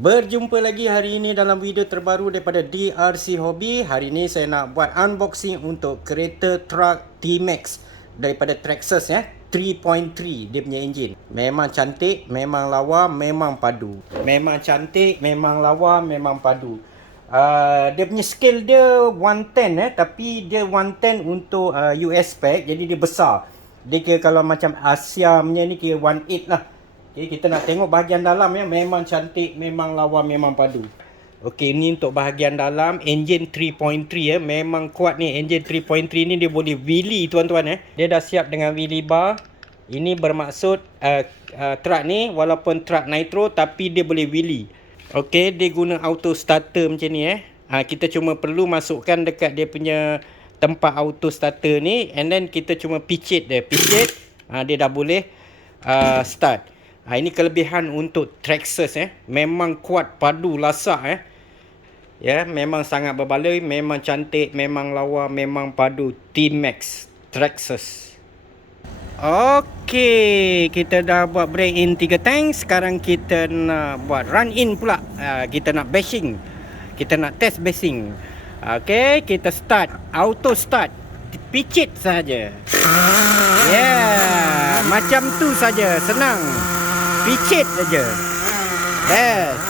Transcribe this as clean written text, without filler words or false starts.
Berjumpa lagi hari ini dalam video terbaru daripada DRC Hobby. Hari ini saya nak buat unboxing untuk kereta Traxxas Tmaxx daripada Traxxas ya. 3.3 dia punya enjin. Memang cantik, memang lawa, memang padu. Memang cantik, memang lawa, memang padu. Dia punya scale dia 110 tapi dia 110 untuk US spec, jadi dia besar. Dia kira kalau macam Asia punya ni kira 18 lah. Okay, kita nak tengok bahagian dalam ya. Memang cantik, memang lawa, memang padu. Okey, ni untuk bahagian dalam. Enjin 3.3 ya. Memang kuat ni. Enjin 3.3 ni dia boleh wheelie tuan-tuan ya. Dia dah siap dengan wheelie bar. Ini bermaksud truck ni walaupun truck nitro tapi dia boleh wheelie. Okey, dia guna auto starter macam ni kita cuma perlu masukkan dekat dia punya tempat auto starter ni, and then kita cuma picit dia. Picit, dia dah boleh start. Ini kelebihan untuk Traxxas Memang kuat, padu, lasak ya, memang sangat berbaloi, memang cantik, memang lawa, memang padu. Tmaxx Traxxas. Okey, kita dah buat break in 3 tank. Sekarang kita nak buat run in pula. Kita nak bashing. Kita nak test bashing. Okey, kita start. Auto start. Picit saja. Yeah, macam tu saja, senang. Picit saja. Best.